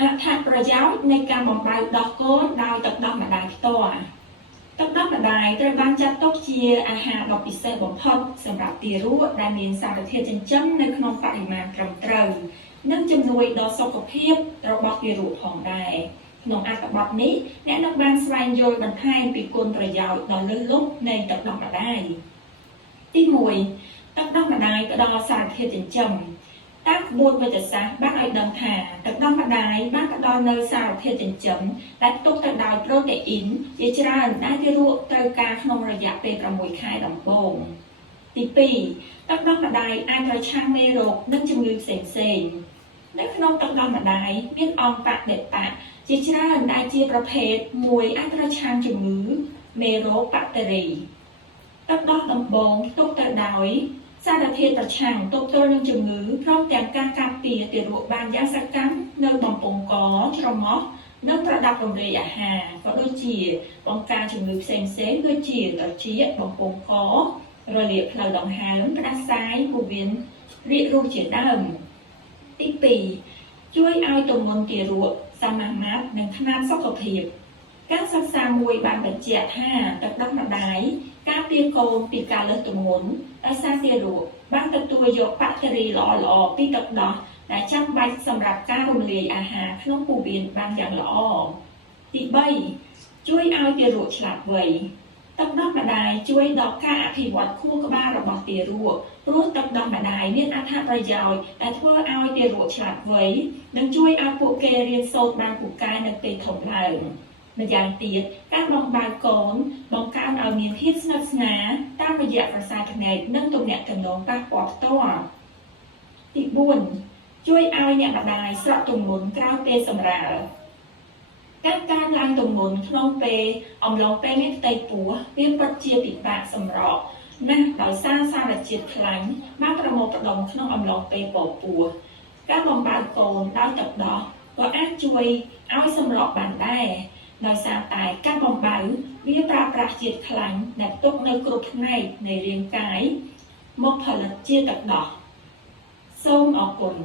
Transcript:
អត្ថប្រយោជន៍នៃការបំបៅដោះកូនដោយទឹកដោះម្ដាយផ្ទាល់ទឹកដោះម្ដាយត្រូវបានចាត់ទុកជាអាហារដ៏ពិសេសបំផុតសម្រាប់ទារកដែលមានសារធាតុចិញ្ចឹមនៅក្នុងបរិមាណត្រឹមត្រូវនិងជំនួយដល់សុខភាពរបស់ទារកផងដែរក្នុងអត្ថបទនេះអ្នកនឹងបានស្វែងយល់បន្ថែមពីគុណប្រយោជន៍ដ៏លើសលប់នៃទឹកដោះម្ដាយទី1ទឹកដោះម្ដាយផ្ដល់សារធាតុចិញ្ចឹមតាមក្បួនវិទ្យាសាស្ត្របានឲ្យដឹងថាទឹកដោះម្ដាយបានផ្ដល់នូវសារធាតុចិញ្ចឹមដែលផ្ទុកទៅដោយប្រូតេអ៊ីនជាច្រើនដែលទារកត្រូវការក្នុងរយៈពេល6ខែដំបូងទី2ទឹកដោះម្ដាយអាចប្រឆាំងមេរោគនិងជំងឺផ្សេងៗនៅក្នុងទឹកដោះម្ដាយមានអង្គបដិបៈជាច្រើនដែលជាប្រភេទមួយអាចប្រឆាំងជំងឺមេរោគបាក់តេរីទឹកដោះដំបូងផ្ទុកទៅដោយសារធាតុប្រឆាំងទប់ទល់នឹងជំងឺព្រមទាំងការការពារទារកបានយ៉ាងសកម្មនៅបំពង់កច្រមុះនិងប្រដាប់រំលាយអាហារក៏ដូចជាបង្ការជំងឺផ្សេងៗដូចជាត្រចៀកបំពង់ករលាកផ្លូវដង្ហើមផ្ដាសាយពោះវៀនរាគរូសជាដើមទី2ជួយឲ្យទម្ងន់ទារកសមាមាត្រនិងຂ្នាតសុខភាពការសិក្សាមួយបានបញ្ជាក់ថាទឹកដោះម្ដាយការពារកូនពីការលើសទម្ងន់ដោយសារទារកបានទទួលយកបាក់តេរីល្អៗពីទឹកដោះដែលចាំបាច់សម្រាប់ការរំលាយអាហារក្នុងពោះវៀនបានយ៉ាងល្អទី3ជួយឲ្យទារកឆ្លាតវៃទឹកដោះម្ដាយជួយដល់ការអភិវឌ្ឍខួរក្បាលរបស់ទារកព្រោះទឹកដោះម្ដាយមានអត្ថប្រយោជន៍ដែលធ្វើឲ្យទារកឆ្លាតវៃនិងជួយឲ្យពួកគេរៀនសូត្របានពូកែនៅពេលធំឡើងម្យ៉ាងទៀតការបំបៅកូនបង្កើនឲ្យមានភាពស្និទ្ធស្នាលតាមរយៈប្រសាទភ្នែកនិងទំនាក់ទំនងប៉ះពាល់ផ្ទាល់ទី4ជួយឲ្យអ្នកម្ដាយស្រកទម្ងន់ក្រោយពេលសម្រាលការកើនឡើងទម្ងន់ក្នុងពេលអំឡុងពេលមានផ្ទៃពោះវាពិតជាពិបាកសម្រកណាស់ដោយសារសារជាតិខ្លាញ់បានប្រមូលផ្ដុំក្នុងអំឡុងពេលពពោះការបំបៅកូនដោយទឹកដោះក៏អាចជួយឲ្យសម្រកបានដែរដោយសារតែការបំបៅវាប្រើប្រាស់ជាតិខ្លាញ់ដែលផ្ទុកនៅគ្រប់ផ្នែកនៃរាងកាយមកផលិតជាទឹកដោះសូមអរគុណ